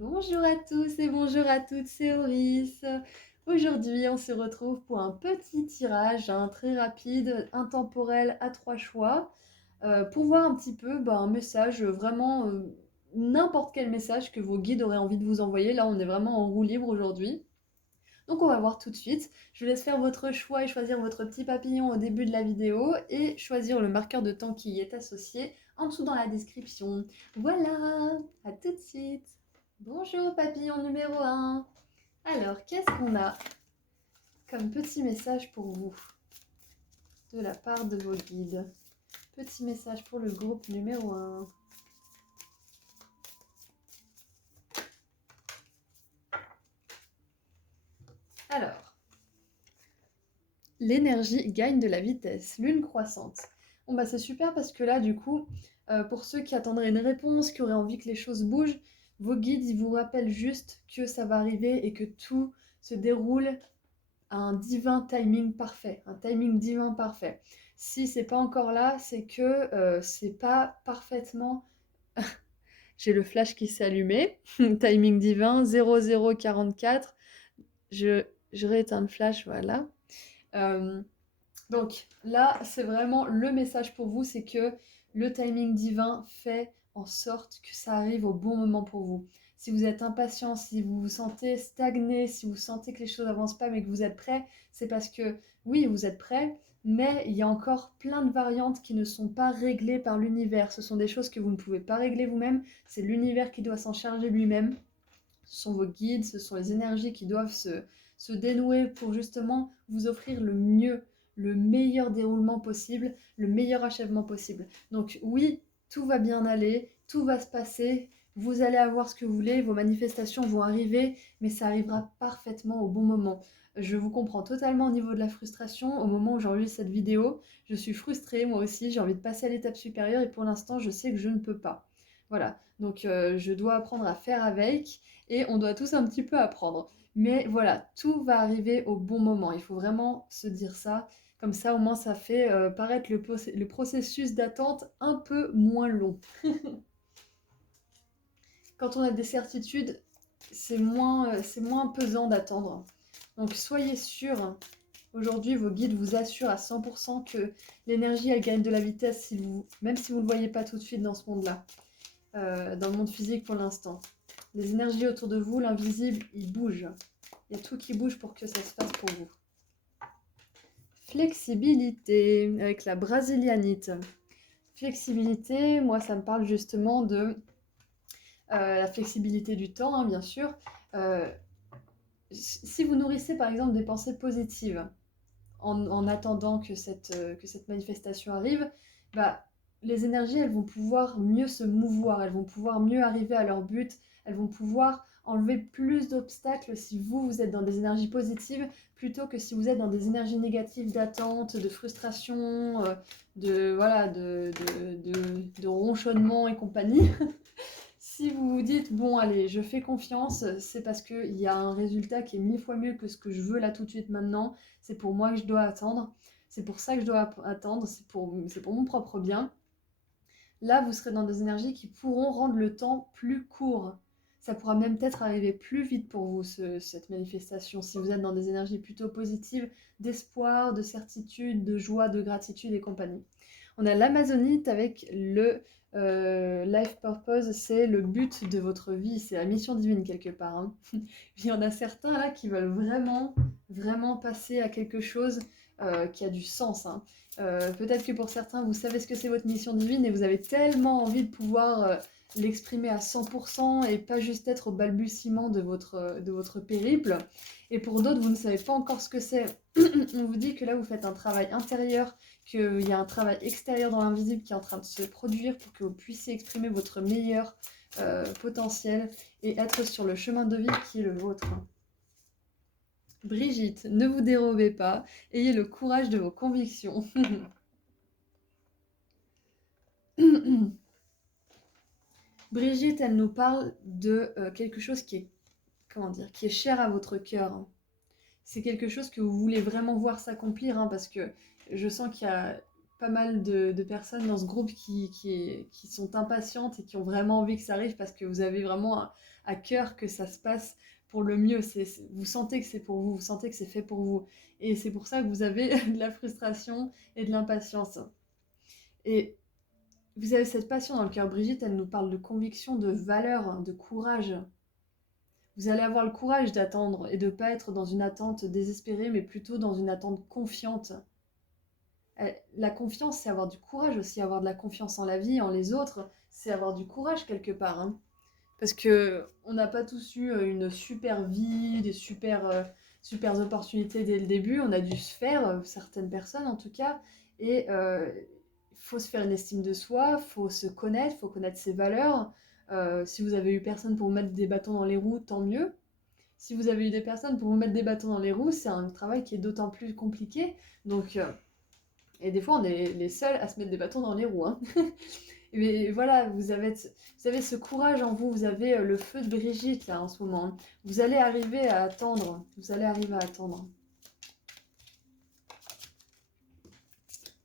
Bonjour à tous et bonjour à toutes, c'est Auris. Aujourd'hui, on se retrouve pour un petit tirage, très rapide, intemporel, à trois choix, pour voir un petit peu un message, vraiment n'importe quel message que vos guides auraient envie de vous envoyer. Là, on est vraiment en roue libre aujourd'hui. Donc on va voir tout de suite. Je vous laisse faire votre choix et choisir votre petit papillon au début de la vidéo et choisir le marqueur de temps qui y est associé en dessous dans la description. Voilà, à tout de suite. Bonjour papillon numéro 1. Alors, qu'est-ce qu'on a comme petit message pour vous de la part de vos guides? Petit message pour le groupe numéro 1. Alors, l'énergie gagne de la vitesse, lune croissante. Bon bah c'est super parce que là du coup, pour ceux qui attendraient une réponse, qui auraient envie que les choses bougent, vos guides ils vous rappellent juste que ça va arriver et que tout se déroule à un divin timing parfait, un timing divin parfait. Si c'est pas encore là, c'est que c'est pas parfaitement. J'ai le flash qui s'est allumé, timing divin 0044. Je rééteins le flash, voilà. Euh, Donc là, c'est vraiment le message pour vous, c'est que le timing divin fait en sorte que ça arrive au bon moment pour vous. Si vous êtes impatient, si vous vous sentez stagné, si vous sentez que les choses n'avancent pas mais que vous êtes prêt, c'est parce que oui, vous êtes prêt, mais il y a encore plein de variantes qui ne sont pas réglées par l'univers. Ce sont des choses que vous ne pouvez pas régler vous-même, c'est l'univers qui doit s'en charger lui-même. Ce sont vos guides, ce sont les énergies qui doivent se dénouer pour justement vous offrir le mieux, le meilleur déroulement possible, le meilleur achèvement possible. Donc oui, tout va bien aller, tout va se passer, vous allez avoir ce que vous voulez, vos manifestations vont arriver, mais ça arrivera parfaitement au bon moment. Je vous comprends totalement au niveau de la frustration. Au moment où j'enregistre cette vidéo, je suis frustrée, moi aussi, j'ai envie de passer à l'étape supérieure et pour l'instant, je sais que je ne peux pas. Voilà, donc je dois apprendre à faire avec et on doit tous un petit peu apprendre. Mais voilà, tout va arriver au bon moment. Il faut vraiment se dire ça. Comme ça, au moins, ça fait paraître le processus d'attente un peu moins long. Quand on a des certitudes, c'est moins pesant d'attendre. Donc soyez sûrs, aujourd'hui, vos guides vous assurent à 100% que l'énergie, elle gagne de la vitesse, même si vous ne le voyez pas tout de suite dans ce monde-là, dans le monde physique pour l'instant. Les énergies autour de vous, l'invisible, il bouge. Il y a tout qui bouge pour que ça se fasse pour vous. Flexibilité avec la brésilianite. Flexibilité, moi ça me parle justement de la flexibilité du temps, hein, bien sûr. Euh, si vous nourrissez par exemple des pensées positives en attendant que cette manifestation arrive, bah, les énergies elles vont pouvoir mieux se mouvoir, elles vont pouvoir mieux arriver à leur but, elles vont pouvoir enlever plus d'obstacles si vous êtes dans des énergies positives plutôt que si vous êtes dans des énergies négatives d'attente, de frustration, de ronchonnement et compagnie. Si vous vous dites, bon, allez, je fais confiance, c'est parce qu'il y a un résultat qui est 1000 fois mieux que ce que je veux là tout de suite maintenant. C'est pour moi que je dois attendre. C'est pour ça que je dois attendre. C'est pour mon propre bien. Là, vous serez dans des énergies qui pourront rendre le temps plus court. Ça pourra même peut-être arriver plus vite pour vous, cette manifestation, si vous êtes dans des énergies plutôt positives, d'espoir, de certitude, de joie, de gratitude et compagnie. On a l'Amazonite avec le life purpose, c'est le but de votre vie, c'est la mission divine quelque part, hein. Il y en a certains là qui veulent vraiment, vraiment passer à quelque chose qui a du sens, hein. Peut-être que pour certains, vous savez ce que c'est votre mission divine et vous avez tellement envie de pouvoir l'exprimer à 100% et pas juste être au balbutiement de votre périple. Et pour d'autres, vous ne savez pas encore ce que c'est. On vous dit que là, vous faites un travail intérieur, qu'il y a un travail extérieur dans l'invisible qui est en train de se produire pour que vous puissiez exprimer votre meilleur potentiel et être sur le chemin de vie qui est le vôtre. Brigitte, ne vous dérobez pas, ayez le courage de vos convictions. Brigitte, elle nous parle de quelque chose qui est, comment dire, qui est cher à votre cœur, hein. C'est quelque chose que vous voulez vraiment voir s'accomplir, hein, parce que je sens qu'il y a pas mal de personnes dans ce groupe qui sont impatientes et qui ont vraiment envie que ça arrive parce que vous avez vraiment à cœur que ça se passe pour le mieux. Vous sentez que c'est pour vous, vous sentez que c'est fait pour vous. Et c'est pour ça que vous avez de la frustration et de l'impatience. Et vous avez cette passion dans le cœur. Brigitte, elle nous parle de conviction, de valeur, de courage. Vous allez avoir le courage d'attendre et de ne pas être dans une attente désespérée, mais plutôt dans une attente confiante. La confiance, c'est avoir du courage aussi, avoir de la confiance en la vie, en les autres, c'est avoir du courage quelque part. Hein. Parce que on n'a pas tous eu une super vie, des super opportunités dès le début. On a dû se faire, certaines personnes en tout cas, et il faut se faire une estime de soi, faut se connaître, faut connaître ses valeurs. Si vous avez eu personne pour vous mettre des bâtons dans les roues, tant mieux. Si vous avez eu des personnes pour vous mettre des bâtons dans les roues, c'est un travail qui est d'autant plus compliqué. Donc, et des fois, on est les seuls à se mettre des bâtons dans les roues. Hein. Mais voilà, vous avez ce courage en vous, vous avez le feu de Brigitte là en ce moment. Hein. Vous allez arriver à attendre, vous allez arriver à attendre.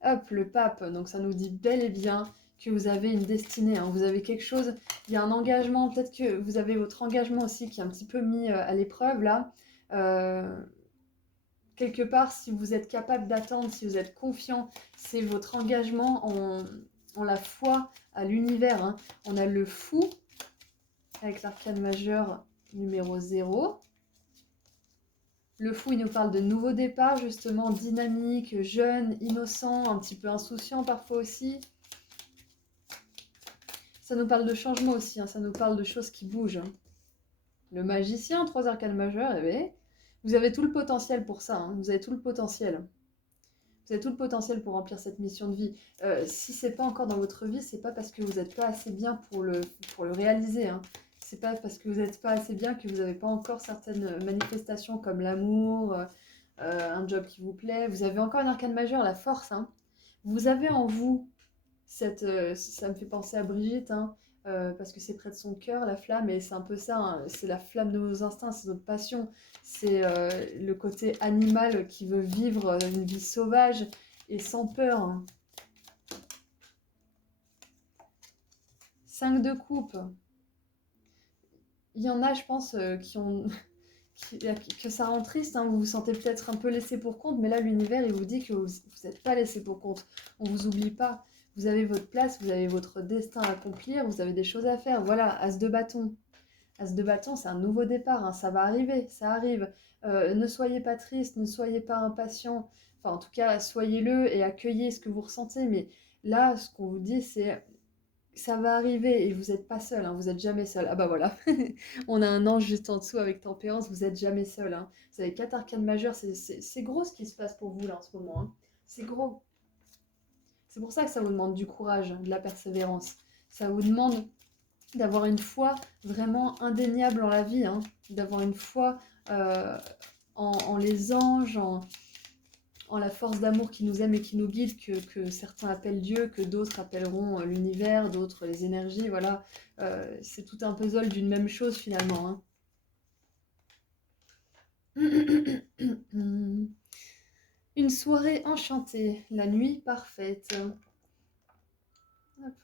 Hop, le pape, donc ça nous dit bel et bien que vous avez une destinée, hein. Vous avez quelque chose, il y a un engagement, peut-être que vous avez votre engagement aussi qui est un petit peu mis à l'épreuve là. Quelque part, si vous êtes capable d'attendre, si vous êtes confiant, c'est votre engagement en la foi à l'univers. Hein. On a le fou avec l'arcane majeur numéro 0. Le fou, il nous parle de nouveau départ, justement, dynamique, jeune, innocent, un petit peu insouciant parfois aussi. Ça nous parle de changement aussi, hein, ça nous parle de choses qui bougent. Hein. Le magicien, 3 arcanes majeures, eh bien, vous avez tout le potentiel pour ça, hein, vous avez tout le potentiel. Vous avez tout le potentiel pour remplir cette mission de vie. Si c'est pas encore dans votre vie, c'est pas parce que vous n'êtes pas assez bien pour le réaliser. Hein. C'est pas parce que vous n'êtes pas assez bien que vous n'avez pas encore certaines manifestations comme l'amour, un job qui vous plaît. Vous avez encore une arcane majeure, la force. Hein. Vous avez en vous ça me fait penser à Brigitte, hein, parce que c'est près de son cœur, la flamme, et c'est un peu ça, hein, c'est la flamme de nos instincts, c'est notre passion, c'est le côté animal qui veut vivre une vie sauvage et sans peur. Hein. 5 de coupe. Il y en a, je pense, qui ont... que ça rend triste, hein, vous vous sentez peut-être un peu laissé pour compte, mais là, l'univers, il vous dit que vous n'êtes pas laissé pour compte. On vous oublie pas. Vous avez votre place, vous avez votre destin à accomplir, vous avez des choses à faire. Voilà, As de bâton. As de bâton, c'est un nouveau départ, hein, ça va arriver, ça arrive. Ne soyez pas triste, ne soyez pas impatient. Enfin, en tout cas, soyez-le et accueillez ce que vous ressentez. Mais là, ce qu'on vous dit, c'est ça va arriver et vous n'êtes pas seul, hein, vous n'êtes jamais seul. Ah bah voilà, on a un ange juste en dessous avec tempérance, vous n'êtes jamais seul. Hein. Vous avez 4 arcanes majeures, c'est gros ce qui se passe pour vous là en ce moment. Hein. C'est gros. C'est pour ça que ça vous demande du courage, de la persévérance. Ça vous demande d'avoir une foi vraiment indéniable en la vie, hein. D'avoir une foi en les anges, en la force d'amour qui nous aime et qui nous guide, que certains appellent Dieu, que d'autres appelleront l'univers, d'autres les énergies, voilà. C'est tout un puzzle d'une même chose finalement. Hein. Une soirée enchantée, la nuit parfaite.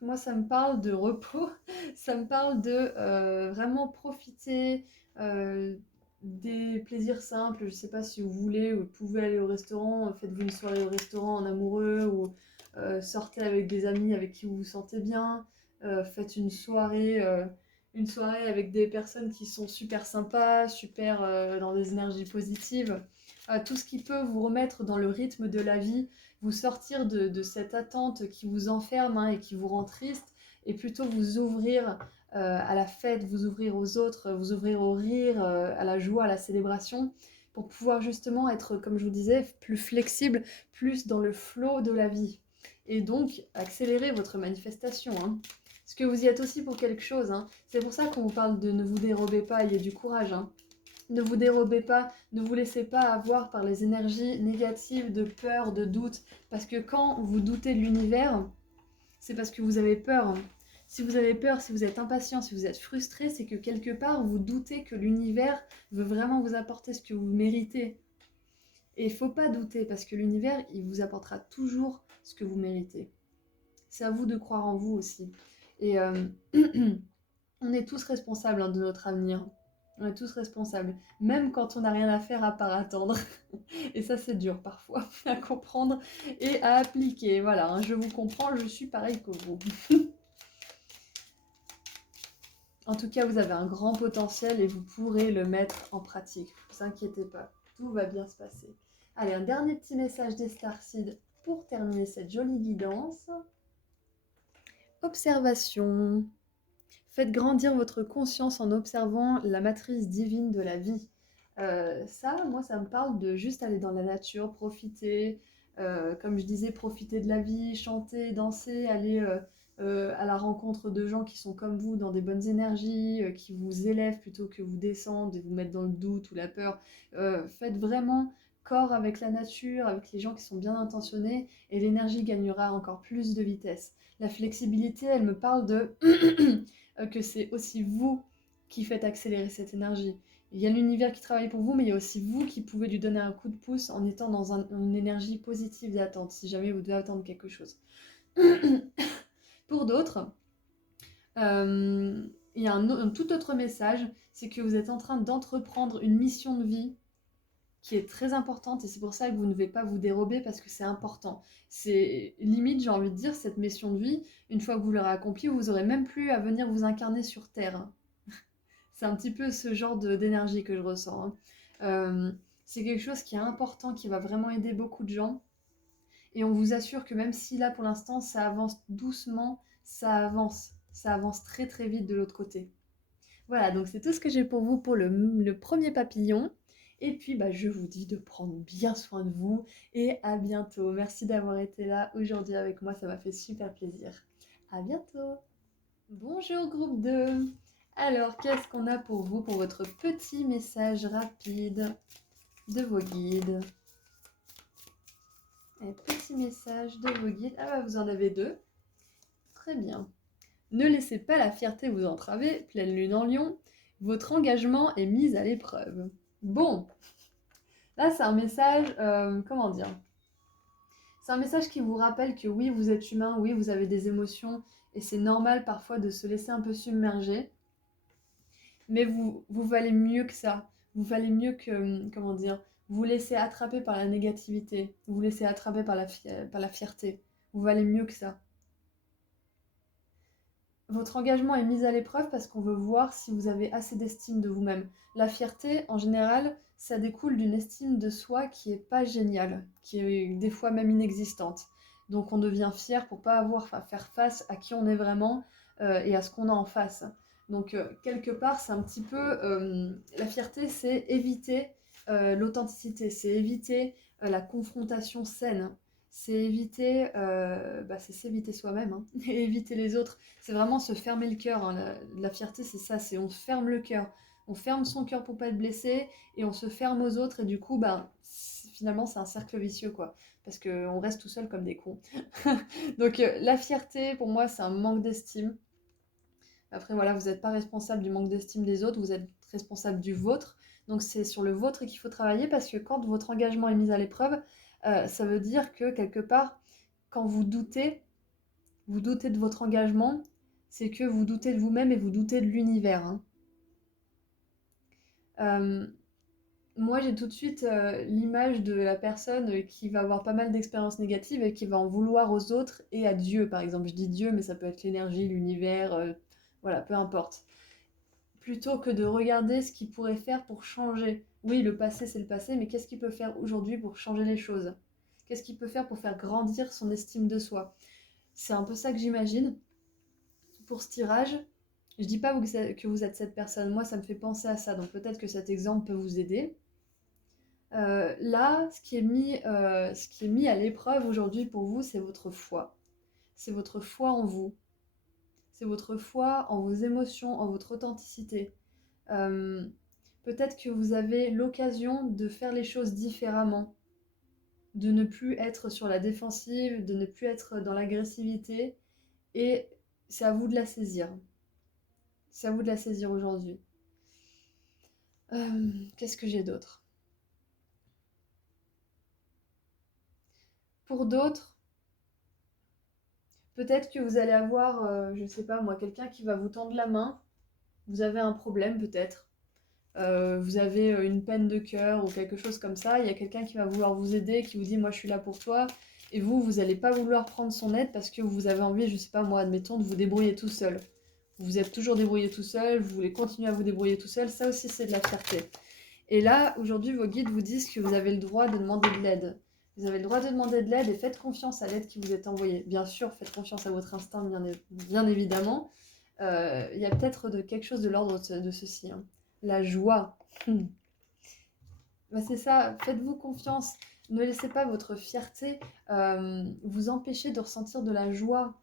Moi, ça me parle de repos, ça me parle de vraiment profiter des plaisirs simples. Je ne sais pas si vous voulez, vous pouvez aller au restaurant, faites-vous une soirée au restaurant en amoureux ou sortez avec des amis avec qui vous vous sentez bien. Faites une soirée avec des personnes qui sont super sympas, super dans des énergies positives. Tout ce qui peut vous remettre dans le rythme de la vie, vous sortir de cette attente qui vous enferme, hein, et qui vous rend triste, et plutôt vous ouvrir à la fête, vous ouvrir aux autres, vous ouvrir au rire, à la joie, à la célébration, pour pouvoir justement être, comme je vous disais, plus flexible, plus dans le flow de la vie. Et donc, accélérer votre manifestation. Hein. Parce que vous y êtes aussi pour quelque chose. Hein. C'est pour ça qu'on vous parle de ne vous dérobez pas, ayez du courage. Hein. Ne vous dérobez pas, ne vous laissez pas avoir par les énergies négatives de peur, de doute. Parce que quand vous doutez de l'univers, c'est parce que vous avez peur. Si vous avez peur, si vous êtes impatient, si vous êtes frustré, c'est que quelque part, vous doutez que l'univers veut vraiment vous apporter ce que vous méritez. Et il ne faut pas douter parce que l'univers, il vous apportera toujours ce que vous méritez. C'est à vous de croire en vous aussi. Et on est tous responsables de notre avenir. On est tous responsables, même quand on n'a rien à faire à part attendre. Et ça, c'est dur parfois à comprendre et à appliquer. Voilà, je vous comprends, je suis pareil que vous. En tout cas, vous avez un grand potentiel et vous pourrez le mettre en pratique. Ne vous inquiétez pas, tout va bien se passer. Allez, un dernier petit message des Starseeds pour terminer cette jolie guidance. Observation. Faites grandir votre conscience en observant la matrice divine de la vie. Moi, ça me parle de juste aller dans la nature, profiter, comme je disais, profiter de la vie, chanter, danser, aller à la rencontre de gens qui sont comme vous, dans des bonnes énergies, qui vous élèvent plutôt que vous descendent et vous mettre dans le doute ou la peur. Faites vraiment corps avec la nature, avec les gens qui sont bien intentionnés, et l'énergie gagnera encore plus de vitesse. La flexibilité, elle me parle de que c'est aussi vous qui faites accélérer cette énergie. Il y a l'univers qui travaille pour vous, mais il y a aussi vous qui pouvez lui donner un coup de pouce en étant dans une énergie positive d'attente, si jamais vous devez attendre quelque chose. Pour d'autres, il y a un tout autre message, c'est que vous êtes en train d'entreprendre une mission de vie qui est très importante, et c'est pour ça que vous ne devez pas vous dérober parce que c'est important. C'est limite, j'ai envie de dire, cette mission de vie, une fois que vous l'aurez accomplie, vous aurez même plus à venir vous incarner sur Terre. C'est un petit peu ce genre d'énergie que je ressens. C'est quelque chose qui est important, qui va vraiment aider beaucoup de gens. Et on vous assure que même si là, pour l'instant, ça avance doucement, ça avance. Ça avance très très vite de l'autre côté. Voilà, donc c'est tout ce que j'ai pour vous pour le premier papillon. Et puis, je vous dis de prendre bien soin de vous et à bientôt. Merci d'avoir été là aujourd'hui avec moi, ça m'a fait super plaisir. À bientôt. Bonjour groupe 2. Alors, qu'est-ce qu'on a pour vous pour votre petit message rapide de vos guides? Un petit message de vos guides. Ah vous en avez 2. Très bien. Ne laissez pas la fierté vous entraver, pleine lune en lion. Votre engagement est mis à l'épreuve. Bon, là c'est un message, comment dire? C'est un message qui vous rappelle que oui, vous êtes humain, oui, vous avez des émotions, et c'est normal parfois de se laisser un peu submerger. Mais vous valez mieux que ça. Vous valez mieux que, comment dire, vous laisser attraper par la négativité, vous laisser attraper par la fierté. Vous valez mieux que ça. Votre engagement est mis à l'épreuve parce qu'on veut voir si vous avez assez d'estime de vous-même. La fierté, en général, ça découle d'une estime de soi qui est pas géniale, qui est des fois même inexistante. Donc on devient fier pour pas avoir à faire face à qui on est vraiment et à ce qu'on a en face. Donc quelque part, c'est un petit peu... la fierté, c'est éviter l'authenticité, c'est éviter la confrontation saine, c'est éviter, c'est s'éviter soi-même hein, et éviter les autres. C'est vraiment se fermer le cœur. Hein. La fierté, c'est ça, c'est on ferme le cœur. On ferme son cœur pour pas être blessé et on se ferme aux autres et du coup, finalement, c'est un cercle vicieux, quoi. Parce qu'on reste tout seul comme des cons. Donc la fierté, pour moi, c'est un manque d'estime. Après, voilà, vous n'êtes pas responsable du manque d'estime des autres, vous êtes responsable du vôtre. Donc c'est sur le vôtre qu'il faut travailler parce que quand votre engagement est mis à l'épreuve, ça veut dire que quelque part, quand vous doutez de votre engagement, c'est que vous doutez de vous-même et vous doutez de l'univers. Hein. Moi, j'ai tout de suite l'image de la personne qui va avoir pas mal d'expériences négatives et qui va en vouloir aux autres et à Dieu, par exemple. Je dis Dieu, mais ça peut être l'énergie, l'univers, voilà, peu importe. Plutôt que de regarder ce qu'il pourrait faire pour changer. Oui, le passé, c'est le passé, mais qu'est-ce qu'il peut faire aujourd'hui pour changer les choses? Qu'est-ce qu'il peut faire pour faire grandir son estime de soi? C'est un peu ça que j'imagine. Pour ce tirage, je dis pas que vous êtes cette personne. Moi, ça me fait penser à ça, donc peut-être que cet exemple peut vous aider. Là, ce qui est mis à l'épreuve aujourd'hui pour vous, c'est votre foi. C'est votre foi en vous. C'est votre foi en vos émotions, en votre authenticité. Peut-être que vous avez l'occasion de faire les choses différemment, de ne plus être sur la défensive, de ne plus être dans l'agressivité, et c'est à vous de la saisir. C'est à vous de la saisir aujourd'hui. Qu'est-ce que j'ai d'autre? Pour d'autres, peut-être que vous allez avoir, je sais pas moi, quelqu'un qui va vous tendre la main. Vous avez un problème peut-être. Vous avez une peine de cœur ou quelque chose comme ça. Il y a quelqu'un qui va vouloir vous aider, qui vous dit moi je suis là pour toi. Et vous n'allez pas vouloir prendre son aide parce que vous avez envie, je sais pas moi, admettons, de vous débrouiller tout seul. Vous vous êtes toujours débrouillé tout seul, vous voulez continuer à vous débrouiller tout seul. Ça aussi c'est de la fierté. Et là, aujourd'hui, vos guides vous disent que vous avez le droit de demander de l'aide. Vous avez le droit de demander de l'aide et faites confiance à l'aide qui vous est envoyée. Bien sûr, faites confiance à votre instinct, bien évidemment. Il y a peut-être quelque chose de l'ordre de ceci, hein. La joie. Bah, c'est ça, faites-vous confiance. Ne laissez pas votre fierté vous empêcher de ressentir de la joie.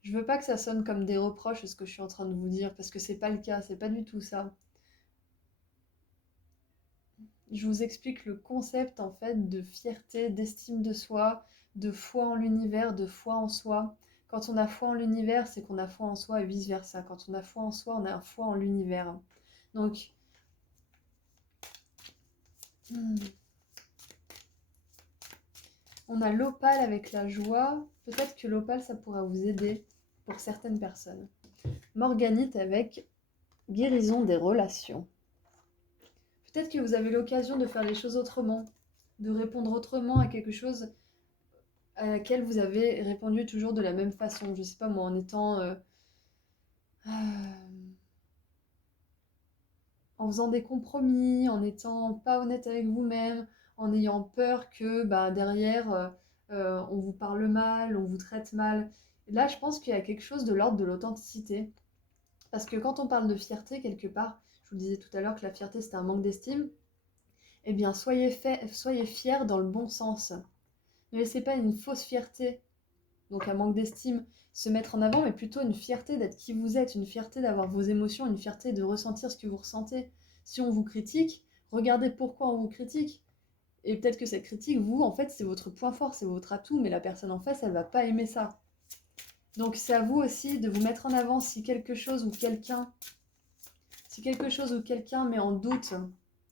Je veux pas que ça sonne comme des reproches ce que je suis en train de vous dire, parce que c'est pas le cas, c'est pas du tout ça. Je vous explique le concept en fait de fierté, d'estime de soi, de foi en l'univers, de foi en soi. Quand on a foi en l'univers, c'est qu'on a foi en soi et vice-versa. Quand on a foi en soi, on a foi en l'univers. Donc, on a l'opale avec la joie. Peut-être que l'opale, ça pourra vous aider pour certaines personnes. Morganite avec guérison des relations. Peut-être que vous avez l'occasion de faire les choses autrement, de répondre autrement à quelque chose à laquelle vous avez répondu toujours de la même façon. Je sais pas moi, en étant... euh, en faisant des compromis, en étant pas honnête avec vous-même, en ayant peur que bah, derrière, on vous parle mal, on vous traite mal. Et là, je pense qu'il y a quelque chose de l'ordre de l'authenticité. Parce que quand on parle de fierté, quelque part, je vous disais tout à l'heure que la fierté, c'était un manque d'estime, eh bien, soyez fiers dans le bon sens. Ne laissez pas une fausse fierté, donc un manque d'estime, se mettre en avant, mais plutôt une fierté d'être qui vous êtes, une fierté d'avoir vos émotions, une fierté de ressentir ce que vous ressentez. Si on vous critique, regardez pourquoi on vous critique. Et peut-être que cette critique, vous, en fait, c'est votre point fort, c'est votre atout, mais la personne en face, elle va pas aimer ça. Donc c'est à vous aussi de vous mettre en avant si quelque chose ou quelqu'un met en doute.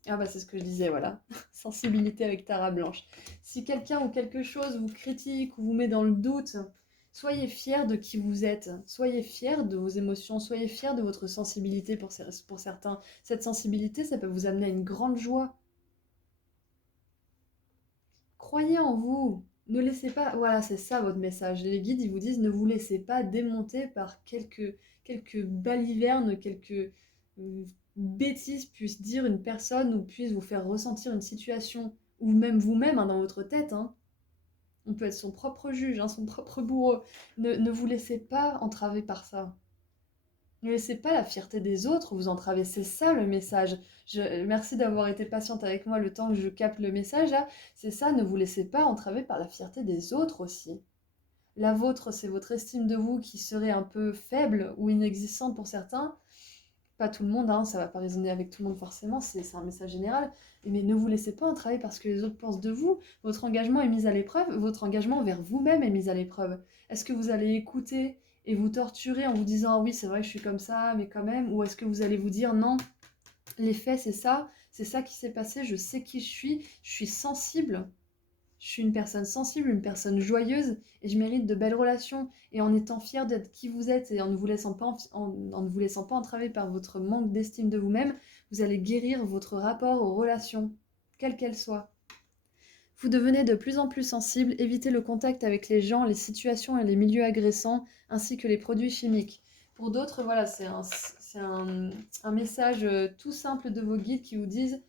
Ah bah c'est ce que je disais, voilà. Sensibilité avec Tara Blanche. Si quelqu'un ou quelque chose vous critique ou vous met dans le doute, soyez fiers de qui vous êtes. Soyez fiers de vos émotions. Soyez fiers de votre sensibilité pour certains. Cette sensibilité, ça peut vous amener à une grande joie. Croyez en vous. Ne laissez pas... Voilà, c'est ça votre message. Les guides, ils vous disent, ne vous laissez pas démonter par quelques balivernes, quelques bêtises puisse dire une personne ou puisse vous faire ressentir une situation, ou même vous-même hein, dans votre tête. Hein. On peut être son propre juge, hein, son propre bourreau. Ne vous laissez pas entraver par ça. Ne laissez pas la fierté des autres vous entraver. C'est ça le message. Merci d'avoir été patiente avec moi le temps que je capte le message là. C'est ça, ne vous laissez pas entraver par la fierté des autres aussi. La vôtre, c'est votre estime de vous qui serait un peu faible ou inexistante pour certains. Pas tout le monde, hein, ça va pas résonner avec tout le monde forcément, c'est un message général. Mais ne vous laissez pas entraver parce que les autres pensent de vous. Votre engagement est mis à l'épreuve, votre engagement vers vous-même est mis à l'épreuve. Est-ce que vous allez écouter et vous torturer en vous disant ah oui c'est vrai que je suis comme ça mais quand même, ou est-ce que vous allez vous dire non, les faits c'est ça qui s'est passé, je sais qui je suis sensible, je suis une personne sensible, une personne joyeuse et je mérite de belles relations. Et en étant fière d'être qui vous êtes et en ne vous laissant pas, en ne vous laissant pas entraver par votre manque d'estime de vous-même, vous allez guérir votre rapport aux relations, quelles qu'elles soient. Vous devenez de plus en plus sensible, évitez le contact avec les gens, les situations et les milieux agressants, ainsi que les produits chimiques. Pour d'autres, voilà, c'est un message tout simple de vos guides qui vous disent,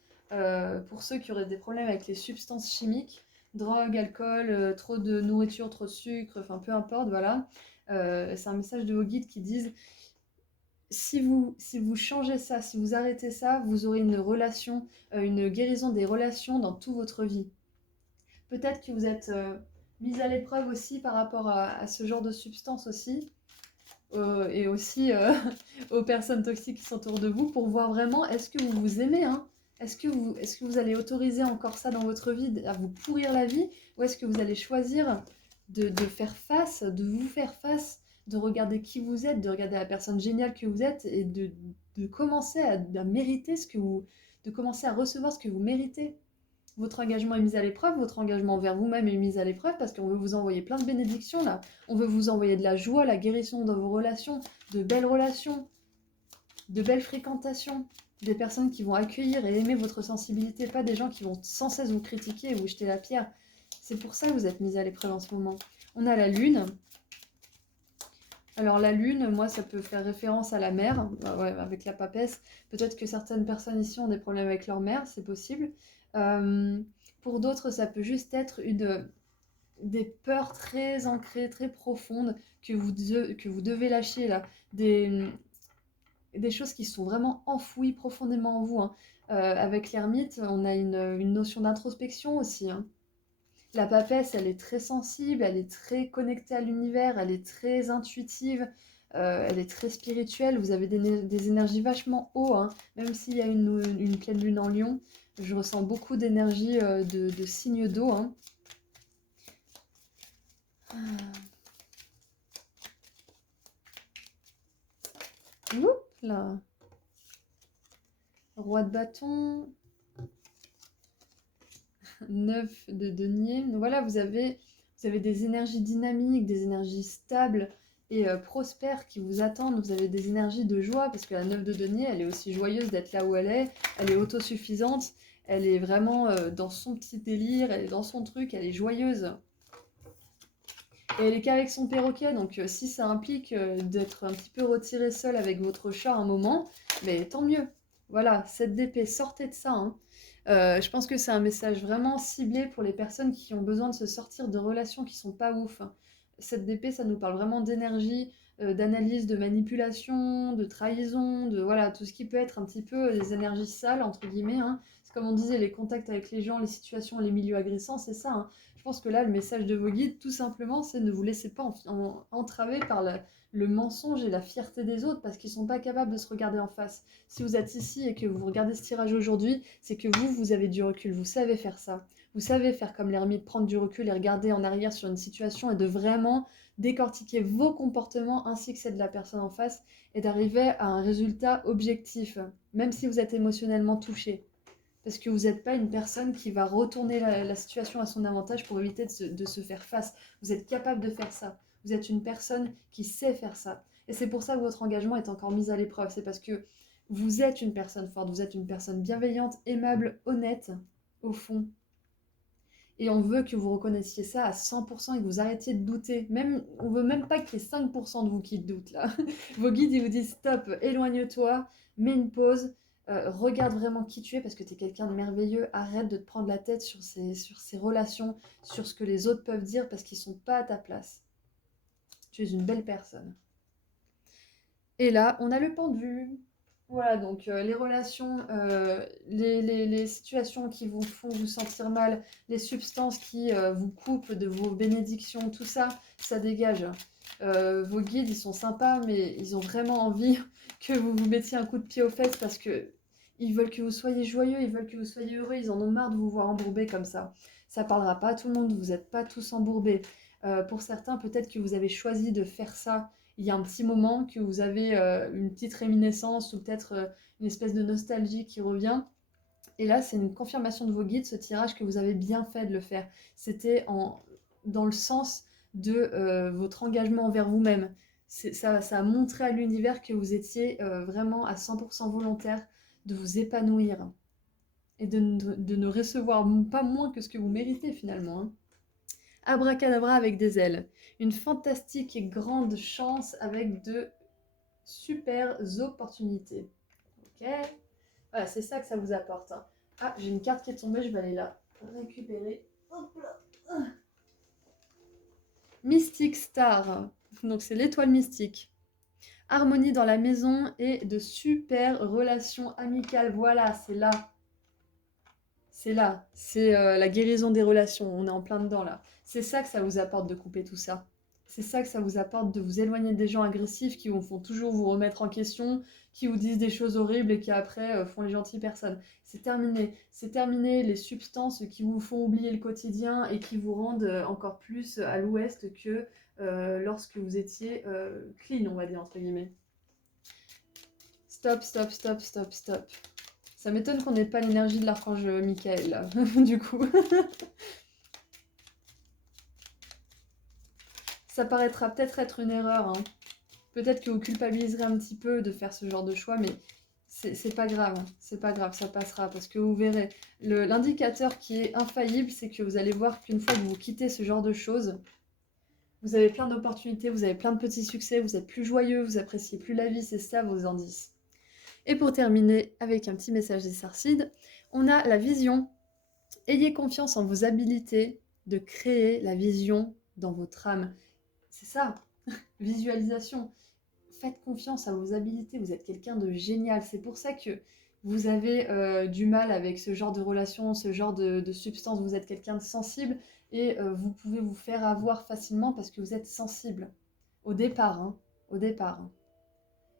pour ceux qui auraient des problèmes avec les substances chimiques, drogue, alcool, trop de nourriture, trop de sucre, enfin peu importe, voilà. C'est un message de vos guides qui disent, si vous changez ça, si vous arrêtez ça, vous aurez une relation, une guérison des relations dans toute votre vie. Peut-être que vous êtes mise à l'épreuve aussi par rapport à ce genre de substances aussi, et aussi aux personnes toxiques qui sont autour de vous, pour voir vraiment est-ce que vous vous aimez, hein. Est-ce que vous allez autoriser encore ça dans votre vie, à vous pourrir la vie, ou est-ce que vous allez choisir de faire face, de vous faire face, de regarder qui vous êtes, de regarder la personne géniale que vous êtes, et de commencer à mériter de commencer à recevoir ce que vous méritez. Votre engagement est mis à l'épreuve, votre engagement envers vous-même est mis à l'épreuve parce qu'on veut vous envoyer plein de bénédictions là. On veut vous envoyer de la joie, la guérison dans vos relations, de belles fréquentations, des personnes qui vont accueillir et aimer votre sensibilité, pas des gens qui vont sans cesse vous critiquer et vous jeter la pierre. C'est pour ça que vous êtes mis à l'épreuve en ce moment. On a la lune. Alors la lune, moi, ça peut faire référence à la mère, ouais, avec la papesse. Peut-être que certaines personnes ici ont des problèmes avec leur mère, c'est possible. Euh, pour d'autres, ça peut juste être des peurs très ancrées, très profondes que vous devez lâcher là. Des choses qui sont vraiment enfouies profondément en vous, hein. Avec l'ermite, on a une notion d'introspection aussi, hein. La papesse, elle est très sensible, elle est très connectée à l'univers, elle est très intuitive, elle est très spirituelle. Vous avez des énergies vachement haut, hein. Même s'il y a une pleine lune en lion, je ressens beaucoup d'énergie de signes d'eau, hein. Oups, là. Roi de bâton, 9 de denier. Donc voilà, vous avez des énergies dynamiques, des énergies stables et prospères qui vous attendent. Vous avez des énergies de joie parce que la 9 de denier, elle est aussi joyeuse d'être là où elle est autosuffisante, elle est vraiment dans son petit délire, elle est dans son truc, elle est joyeuse. Et elle est qu'avec son perroquet, donc si ça implique d'être un petit peu retiré seul avec votre chat un moment, mais tant mieux. Voilà, 7 d'épée, sortez de ça, hein. Je pense que c'est un message vraiment ciblé pour les personnes qui ont besoin de se sortir de relations qui sont pas ouf, hein. 7 d'épée, ça nous parle vraiment d'énergie, d'analyse, de manipulation, de trahison, de voilà, tout ce qui peut être un petit peu des énergies sales, entre guillemets, hein. C'est comme on disait, les contacts avec les gens, les situations, les milieux agressants, c'est ça, hein. Je pense que là, le message de vos guides, tout simplement, c'est ne vous laissez pas entraver par le mensonge et la fierté des autres parce qu'ils sont pas capables de se regarder en face. Si vous êtes ici et que vous regardez ce tirage aujourd'hui, c'est que vous avez du recul, vous savez faire ça. Vous savez faire comme l'ermite, prendre du recul et regarder en arrière sur une situation et de vraiment décortiquer vos comportements ainsi que celle de la personne en face et d'arriver à un résultat objectif, même si vous êtes émotionnellement touché. Parce que vous n'êtes pas une personne qui va retourner la situation à son avantage pour éviter de se faire face. Vous êtes capable de faire ça. Vous êtes une personne qui sait faire ça. Et c'est pour ça que votre engagement est encore mis à l'épreuve. C'est parce que vous êtes une personne forte, vous êtes une personne bienveillante, aimable, honnête, au fond. Et on veut que vous reconnaissiez ça à 100% et que vous arrêtiez de douter. Même, on veut même pas qu'il y ait 5% de vous qui doutent là. Vos guides, ils vous disent stop, éloigne-toi, mets une pause, regarde vraiment qui tu es parce que tu es quelqu'un de merveilleux. Arrête de te prendre la tête sur ces relations, sur ce que les autres peuvent dire parce qu'ils sont pas à ta place. Tu es une belle personne. Et là, on a le pendu. Voilà, donc les relations, les situations qui vous font vous sentir mal, les substances qui vous coupent de vos bénédictions, tout ça, ça dégage. Vos guides, ils sont sympas, mais ils ont vraiment envie que vous vous mettiez un coup de pied aux fesses parce que ils veulent que vous soyez joyeux, ils veulent que vous soyez heureux, ils en ont marre de vous voir embourbés comme ça. Ça parlera pas à tout le monde, vous n'êtes pas tous embourbés. Pour certains, peut-être que vous avez choisi de faire ça il y a un petit moment, que vous avez une petite réminiscence ou peut-être une espèce de nostalgie qui revient. Et là, c'est une confirmation de vos guides, ce tirage, que vous avez bien fait de le faire. C'était dans le sens de votre engagement envers vous-même. Ça a montré à l'univers que vous étiez vraiment à 100% volontaire de vous épanouir et de ne recevoir pas moins que ce que vous méritez finalement, hein. Abracadabra avec des ailes. Une fantastique et grande chance avec de super opportunités. Ok. Voilà, c'est ça que ça vous apporte, hein. Ah, j'ai une carte qui est tombée, je vais aller la récupérer. Hop là. Mystic Star. Donc c'est l'étoile mystique. Harmonie dans la maison et de super relations amicales. Voilà, c'est là. C'est là. C'est la guérison des relations. On est en plein dedans là. C'est ça que ça vous apporte de couper tout ça. C'est ça que ça vous apporte de vous éloigner des gens agressifs qui vous font toujours vous remettre en question, qui vous disent des choses horribles et qui après font les gentilles personnes. C'est terminé. C'est terminé les substances qui vous font oublier le quotidien et qui vous rendent encore plus à l'ouest que lorsque vous étiez clean, on va dire entre guillemets. Stop, stop, stop, stop, stop. Ça m'étonne qu'on n'ait pas l'énergie de l'archange Michael, là, du coup. Ça paraîtra peut-être être une erreur, hein. Peut-être que vous culpabiliserez un petit peu de faire ce genre de choix, mais c'est pas grave, hein. C'est pas grave, ça passera, parce que vous verrez, l'indicateur qui est infaillible, c'est que vous allez voir qu'une fois que vous quittez ce genre de choses, vous avez plein d'opportunités, vous avez plein de petits succès, vous êtes plus joyeux, vous appréciez plus la vie, c'est ça vos indices. Et pour terminer avec un petit message des Sarcides, on a la vision. Ayez confiance en vos habilités de créer la vision dans votre âme. C'est ça, visualisation. Faites confiance à vos habilités, vous êtes quelqu'un de génial. C'est pour ça que vous avez du mal avec ce genre de relation, ce genre de substance. Vous êtes quelqu'un de sensible et vous pouvez vous faire avoir facilement parce que vous êtes sensible. Au départ, hein, au départ.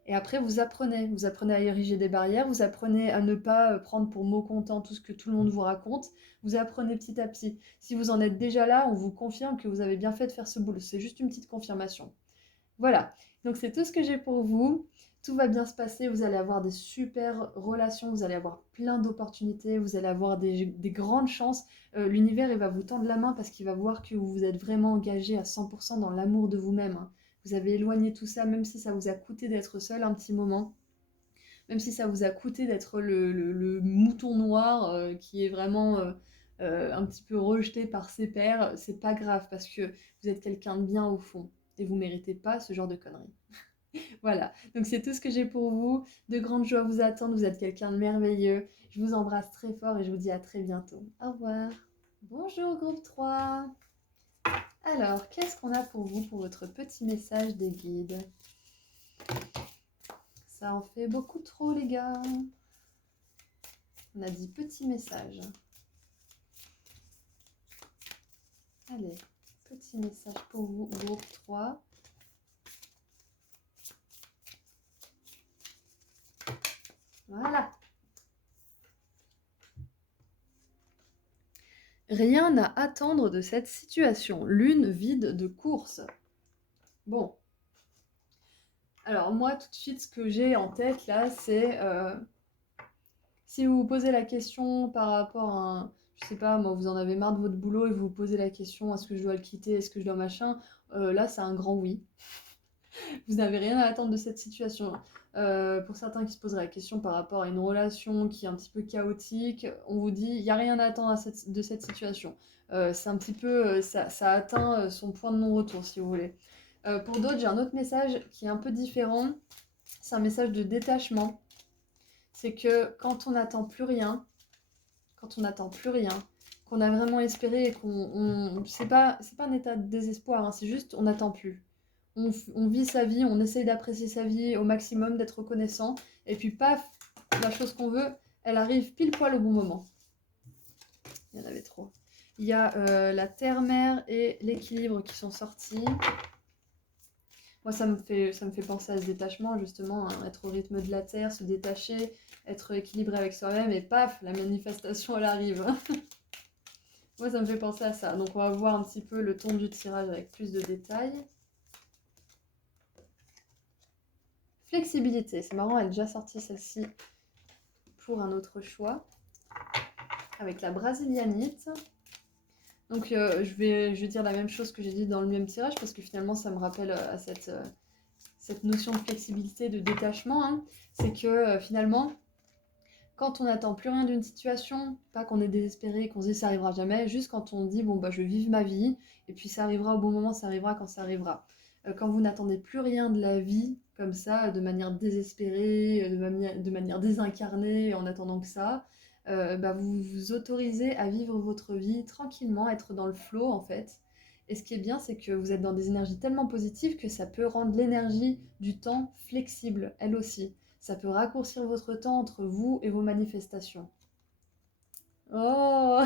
Et après, vous apprenez à ériger des barrières, vous apprenez à ne pas prendre pour mot comptant tout ce que tout le monde vous raconte, vous apprenez petit à petit. Si vous en êtes déjà là, on vous confirme que vous avez bien fait de faire ce boulot. C'est juste une petite confirmation. Voilà, donc c'est tout ce que j'ai pour vous. Tout va bien se passer, vous allez avoir des super relations, vous allez avoir plein d'opportunités, vous allez avoir des grandes chances. L'univers, il va vous tendre la main parce qu'il va voir que vous êtes vraiment engagé à 100% dans l'amour de vous-même, hein. Vous avez éloigné tout ça, même si ça vous a coûté d'être seul un petit moment, même si ça vous a coûté d'être le mouton noir qui est vraiment un petit peu rejeté par ses pairs, c'est pas grave parce que vous êtes quelqu'un de bien au fond et vous méritez pas ce genre de conneries. Voilà, donc c'est tout ce que j'ai pour vous. De grandes joies vous attendent, vous êtes quelqu'un de merveilleux. Je vous embrasse très fort et je vous dis à très bientôt. Au revoir. Bonjour groupe 3. Alors, qu'est-ce qu'on a pour vous pour votre petit message des guides? Ça en fait beaucoup trop les gars. On a dit petit message. Allez, petit message pour vous, groupe 3. Voilà. Rien à attendre de cette situation. Lune vide de course. Bon. Alors moi, tout de suite, ce que j'ai en tête là, c'est si vous vous posez la question par rapport à un, je sais pas, moi, vous en avez marre de votre boulot et vous vous posez la question, est-ce que je dois le quitter, est-ce que je dois machin, là, c'est un grand oui. Vous n'avez rien à attendre de cette situation. Pour certains qui se poseraient la question par rapport à une relation qui est un petit peu chaotique, on vous dit, il n'y a rien à attendre de cette situation. C'est un petit peu, ça atteint son point de non-retour, si vous voulez. Pour d'autres, j'ai un autre message qui est un peu différent. C'est un message de détachement. C'est que quand on n'attend plus rien, qu'on a vraiment espéré et c'est pas un état de désespoir, hein, c'est juste on n'attend plus. On vit sa vie, on essaye d'apprécier sa vie au maximum, d'être reconnaissant, et puis paf, la chose qu'on veut, elle arrive pile poil au bon moment. Il y en avait trop. Il y a la terre-mère et l'équilibre qui sont sortis. Moi, ça me fait penser à ce détachement, justement, hein, être au rythme de la terre, se détacher, être équilibré avec soi-même, et paf, la manifestation, elle arrive. Moi, ça me fait penser à ça. Donc, on va voir un petit peu le ton du tirage avec plus de détails. Flexibilité, c'est marrant, elle est déjà sortie celle-ci pour un autre choix. Avec la brésilianite. Donc, je vais dire la même chose que j'ai dit dans le même tirage, parce que finalement, ça me rappelle à cette notion de flexibilité, de détachement. Hein. C'est que finalement, quand on n'attend plus rien d'une situation, pas qu'on est désespéré, qu'on se dit ça arrivera jamais, juste quand on dit bon bah je vais vivre ma vie, et puis ça arrivera au bon moment, ça arrivera quand ça arrivera. Quand vous n'attendez plus rien de la vie, comme ça, de manière désespérée, de manière désincarnée, en attendant que ça, bah vous vous autorisez à vivre votre vie tranquillement, être dans le flow en fait. Et ce qui est bien, c'est que vous êtes dans des énergies tellement positives que ça peut rendre l'énergie du temps flexible, elle aussi. Ça peut raccourcir votre temps entre vous et vos manifestations. Oh,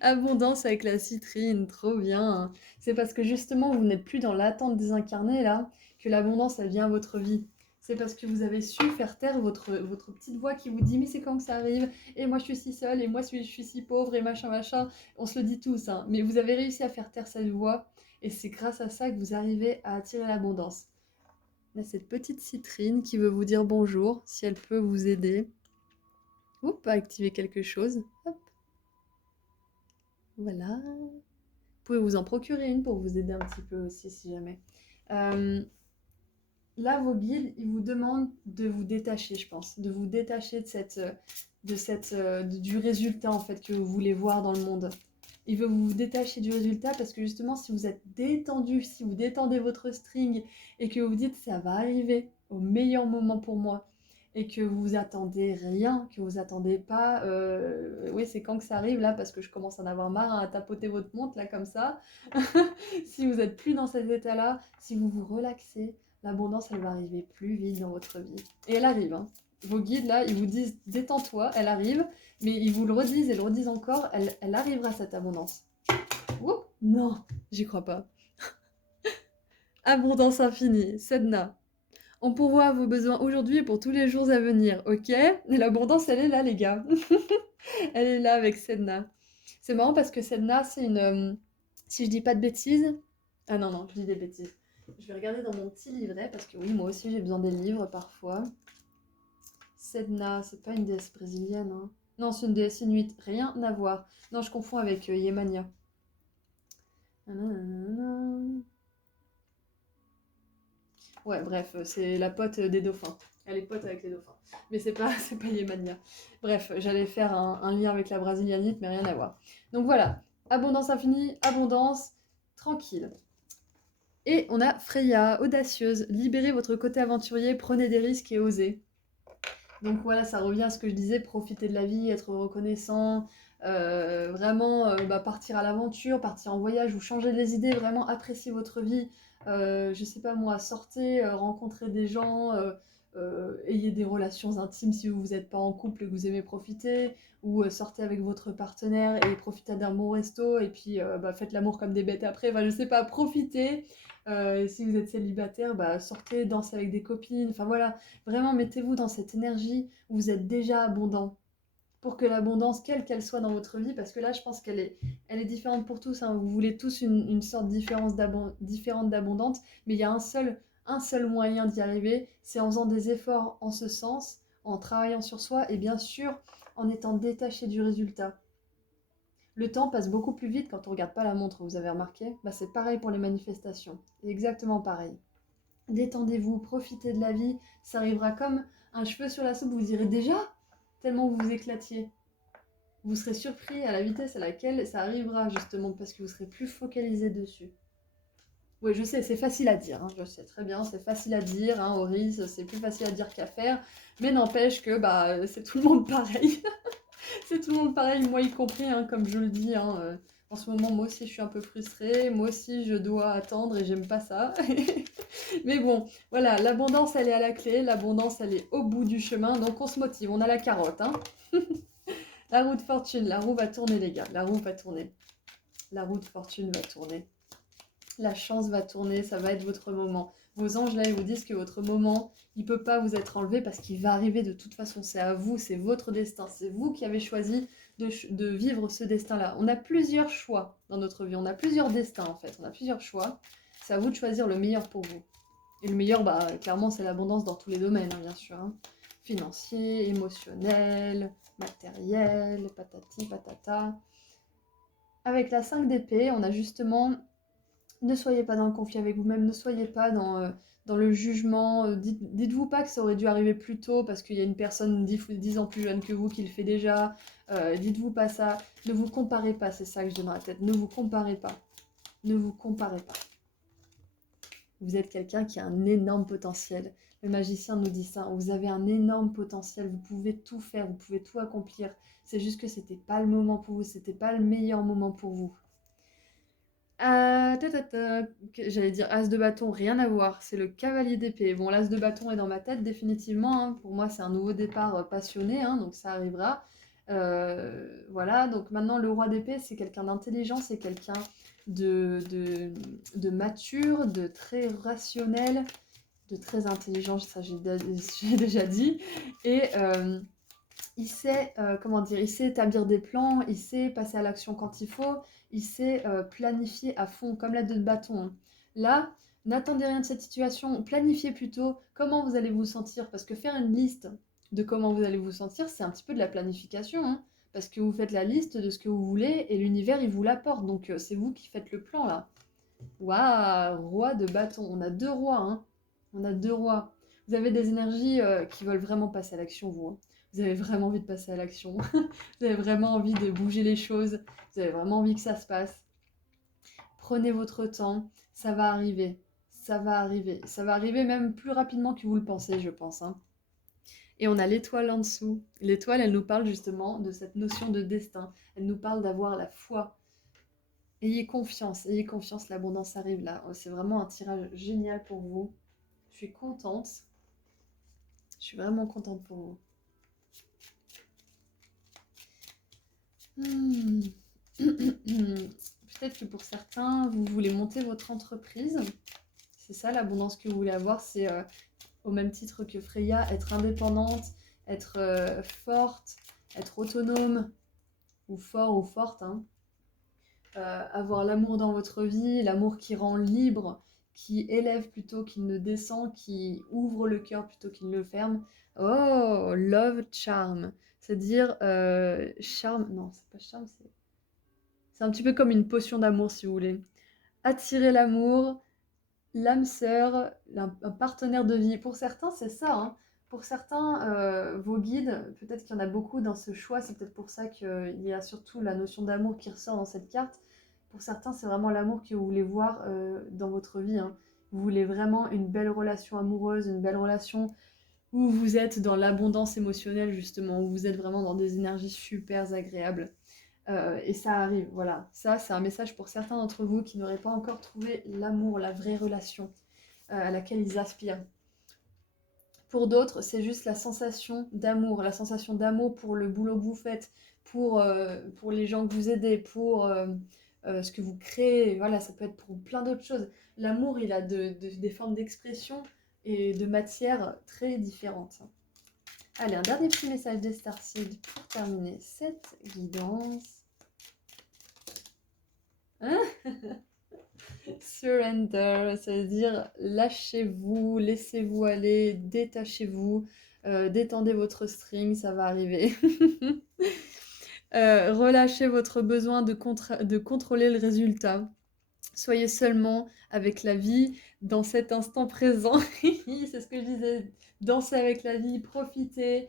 abondance avec la citrine, trop bien. C'est parce que justement, vous n'êtes plus dans l'attente désincarnée là, que l'abondance, elle vient à votre vie. C'est parce que vous avez su faire taire votre petite voix qui vous dit mais c'est quand que ça arrive, et moi je suis si seule, et moi je suis si pauvre, et machin machin. On se le dit tous, hein. Mais vous avez réussi à faire taire cette voix, et c'est grâce à ça que vous arrivez à attirer l'abondance. Là, cette petite citrine qui veut vous dire bonjour, si elle peut vous aider. Hop, activer quelque chose. Hop, voilà. Vous pouvez vous en procurer une pour vous aider un petit peu aussi si jamais. Euh, Là, vos guides, ils vous demandent de vous détacher, je pense, de vous détacher du résultat en fait que vous voulez voir dans le monde. Il veut vous détacher du résultat parce que justement, si vous êtes détendu, si vous détendez votre string et que vous dites ça va arriver au meilleur moment pour moi et que vous attendez rien, que vous attendez pas, oui, c'est quand que ça arrive là parce que je commence à en avoir marre hein, à tapoter votre montre là comme ça. Si vous êtes plus dans cet état-là, si vous vous relaxez, l'abondance elle va arriver plus vite dans votre vie. Et elle arrive, hein. Vos guides là, ils vous disent détends-toi, elle arrive. Mais ils vous le redisent et le redisent encore, elle arrivera cette abondance. Ouh, non, j'y crois pas. Abondance infinie, Sedna. On pourvoit à vos besoins aujourd'hui et pour tous les jours à venir, ok? Et l'abondance, elle est là, les gars. Elle est là avec Sedna. C'est marrant parce que Sedna, c'est une... si je dis pas de bêtises... Ah non, non, je dis des bêtises. Je vais regarder dans mon petit livret parce que oui, moi aussi j'ai besoin des livres parfois. Sedna, c'est pas une déesse brésilienne, hein. Non, c'est une déesse inuite, rien à voir. Non, je confonds avec Yemania. Ouais, bref, c'est la pote des dauphins. Elle est pote avec les dauphins. Mais c'est pas, c'est pas Yemania. Bref, j'allais faire un lien avec la brésilianite, mais rien à voir. Donc voilà, abondance infinie, abondance, tranquille. Et on a Freya, audacieuse, libérez votre côté aventurier, prenez des risques et osez. Donc voilà, ça revient à ce que je disais, profiter de la vie, être reconnaissant, vraiment partir à l'aventure, partir en voyage ou changer les idées, vraiment apprécier votre vie. Je sais pas moi, sortez, rencontrez des gens, ayez des relations intimes si vous n'êtes pas en couple et que vous aimez profiter, ou sortez avec votre partenaire et profitez d'un bon resto et puis faites l'amour comme des bêtes après. Enfin, je sais pas, profitez. Si vous êtes célibataire, sortez, dansez avec des copines. Enfin voilà, vraiment, mettez-vous dans cette énergie où vous êtes déjà abondant. Pour que l'abondance, quelle qu'elle soit dans votre vie, parce que là, je pense elle est différente pour tous, hein. Vous voulez tous une sorte différente d'abondante, mais il y a un seul moyen d'y arriver, c'est en faisant des efforts en ce sens, en travaillant sur soi et bien sûr en étant détaché du résultat. Le temps passe beaucoup plus vite quand on ne regarde pas la montre, vous avez remarqué? C'est pareil pour les manifestations, c'est exactement pareil. Détendez-vous, profitez de la vie, ça arrivera comme un cheveu sur la soupe, vous irez déjà, tellement vous vous éclatiez. Vous serez surpris à la vitesse à laquelle ça arrivera, justement, parce que vous serez plus focalisé dessus. Oui, je sais, c'est facile à dire, hein, je sais très bien, c'est facile à dire, hein, Auris, c'est plus facile à dire qu'à faire, mais n'empêche que c'est tout le monde pareil. C'est tout le monde pareil, moi y compris, hein, comme je le dis, hein, en ce moment, moi aussi, je suis un peu frustrée, moi aussi, je dois attendre et j'aime pas ça. Mais bon, voilà, l'abondance, elle est à la clé, l'abondance, elle est au bout du chemin, donc on se motive, on a la carotte, hein. La roue de fortune, la roue va tourner, les gars, la roue va tourner. La roue de fortune va tourner. La chance va tourner, ça va être votre moment. Vos anges, là, ils vous disent que votre moment, il ne peut pas vous être enlevé parce qu'il va arriver de toute façon. C'est à vous, c'est votre destin. C'est vous qui avez choisi de vivre ce destin-là. On a plusieurs choix dans notre vie. On a plusieurs destins, en fait. On a plusieurs choix. C'est à vous de choisir le meilleur pour vous. Et le meilleur, clairement, c'est l'abondance dans tous les domaines, hein, bien sûr, hein. Financier, émotionnel, matériel, patati, patata. Avec la 5 d'épée, on a justement ne soyez pas dans le conflit avec vous-même, ne soyez pas dans le jugement. Dites-vous pas que ça aurait dû arriver plus tôt parce qu'il y a une personne 10 ans plus jeune que vous qui le fait déjà. Dites-vous pas ça. Ne vous comparez pas, c'est ça que j'ai dans la tête. Ne vous comparez pas. Ne vous comparez pas. Vous êtes quelqu'un qui a un énorme potentiel. Le magicien nous dit ça. Vous avez un énorme potentiel. Vous pouvez tout faire, vous pouvez tout accomplir. C'est juste que c'était pas le moment pour vous, c'était pas le meilleur moment pour vous. J'allais dire As de bâton, rien à voir, c'est le cavalier d'épée. Bon, l'As de bâton est dans ma tête définitivement, hein. Pour moi, c'est un nouveau départ passionné, hein, donc ça arrivera. Voilà, donc maintenant le roi d'épée, c'est quelqu'un d'intelligent, c'est quelqu'un de mature, de très rationnel, de très intelligent, ça j'ai déjà dit. Et il sait, comment dire, il sait établir des plans, il sait passer à l'action quand il faut, il sait planifier à fond, comme la 2 de bâton, hein. Là, n'attendez rien de cette situation, planifiez plutôt comment vous allez vous sentir, parce que faire une liste de comment vous allez vous sentir, c'est un petit peu de la planification, hein, parce que vous faites la liste de ce que vous voulez et l'univers, il vous l'apporte. Donc, c'est vous qui faites le plan, là. Waouh, roi de bâton. On a 2 rois, hein. On a 2 rois. Vous avez des énergies qui veulent vraiment passer à l'action, vous, hein. Vous avez vraiment envie de passer à l'action. Vous avez vraiment envie de bouger les choses. Vous avez vraiment envie que ça se passe. Prenez votre temps. Ça va arriver. Ça va arriver. Ça va arriver même plus rapidement que vous le pensez, je pense, hein. Et on a l'étoile en dessous. L'étoile, elle nous parle justement de cette notion de destin. Elle nous parle d'avoir la foi. Ayez confiance, l'abondance arrive là. Oh, c'est vraiment un tirage génial pour vous. Je suis contente. Je suis vraiment contente pour vous. Peut-être que pour certains, vous voulez monter votre entreprise. C'est ça l'abondance que vous voulez avoir. C'est au même titre que Freya, être indépendante, être forte, être autonome, ou fort ou forte, hein. Avoir l'amour dans votre vie, l'amour qui rend libre, qui élève plutôt qu'il ne descend, qui ouvre le cœur plutôt qu'il ne le ferme. Oh, love charm. C'est-à-dire charme, non, c'est pas charme, c'est un petit peu comme une potion d'amour si vous voulez. Attirer l'amour, l'âme sœur, un partenaire de vie. Pour certains, c'est ça, hein. Pour certains, vos guides, peut-être qu'il y en a beaucoup dans ce choix, c'est peut-être pour ça qu'il y a surtout la notion d'amour qui ressort dans cette carte. Pour certains, c'est vraiment l'amour que vous voulez voir dans votre vie, hein. Vous voulez vraiment une belle relation amoureuse, une belle relation où vous êtes dans l'abondance émotionnelle, justement, où vous êtes vraiment dans des énergies super agréables. Et ça arrive, voilà. Ça, c'est un message pour certains d'entre vous qui n'auraient pas encore trouvé l'amour, la vraie relation à laquelle ils aspirent. Pour d'autres, c'est juste la sensation d'amour pour le boulot que vous faites, pour les gens que vous aidez, pour ce que vous créez. Voilà, ça peut être pour plein d'autres choses. L'amour, il a des formes d'expression et de matière très différentes. Allez, un dernier petit message des Starseeds pour terminer cette guidance. Hein? Surrender, ça veut dire lâchez-vous, laissez-vous aller, détachez-vous, détendez votre string, ça va arriver. Relâchez votre besoin de contrôler le résultat. Soyez seulement avec la vie dans cet instant présent. C'est ce que je disais. Dansez avec la vie, profitez,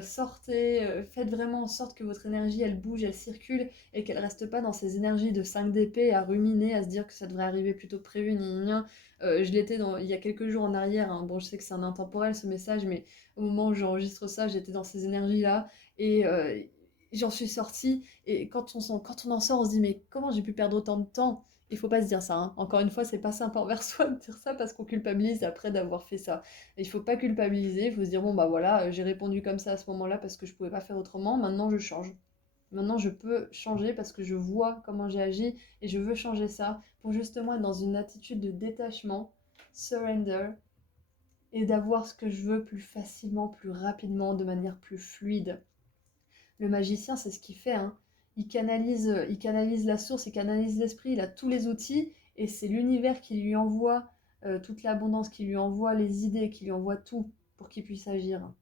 sortez, faites vraiment en sorte que votre énergie, elle bouge, elle circule et qu'elle reste pas dans ces énergies de 5 d'épée à ruminer, à se dire que ça devrait arriver plus tôt que prévu, je l'étais il y a quelques jours en arrière, hein. Bon, je sais que c'est un intemporel ce message, mais au moment où j'enregistre ça, j'étais dans ces énergies-là et j'en suis sortie. Et quand on en sort, on se dit mais comment j'ai pu perdre autant de temps? Il faut pas se dire ça, hein. Encore une fois, c'est pas sympa envers soi de dire ça parce qu'on culpabilise après d'avoir fait ça. Et il faut pas culpabiliser, il faut se dire bon bah voilà, j'ai répondu comme ça à ce moment-là parce que je pouvais pas faire autrement, maintenant je change. Maintenant je peux changer parce que je vois comment j'ai agi et je veux changer ça pour justement être dans une attitude de détachement, surrender, et d'avoir ce que je veux plus facilement, plus rapidement, de manière plus fluide. Le magicien, c'est ce qu'il fait, hein. Il canalise la source, il canalise l'esprit, il a tous les outils, et c'est l'univers qui lui envoie toute l'abondance, qui lui envoie les idées, qui lui envoie tout pour qu'il puisse agir.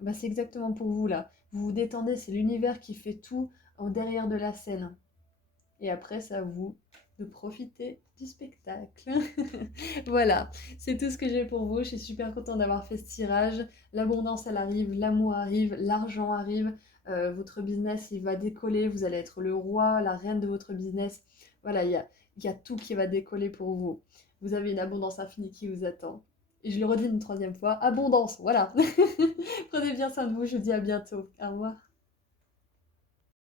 Bah, c'est exactement pour vous là. Vous vous détendez, c'est l'univers qui fait tout en derrière de la scène. Et après, c'est à vous de profiter du spectacle. Voilà, c'est tout ce que j'ai pour vous. Je suis super contente d'avoir fait ce tirage. L'abondance, elle arrive, l'amour arrive, l'argent arrive. Votre business, il va décoller. Vous allez être le roi, la reine de votre business. Voilà, il y a tout qui va décoller pour vous. Vous avez une abondance infinie qui vous attend. Et je le redis une troisième fois, abondance, voilà. Prenez bien soin de vous, je vous dis à bientôt. Au revoir.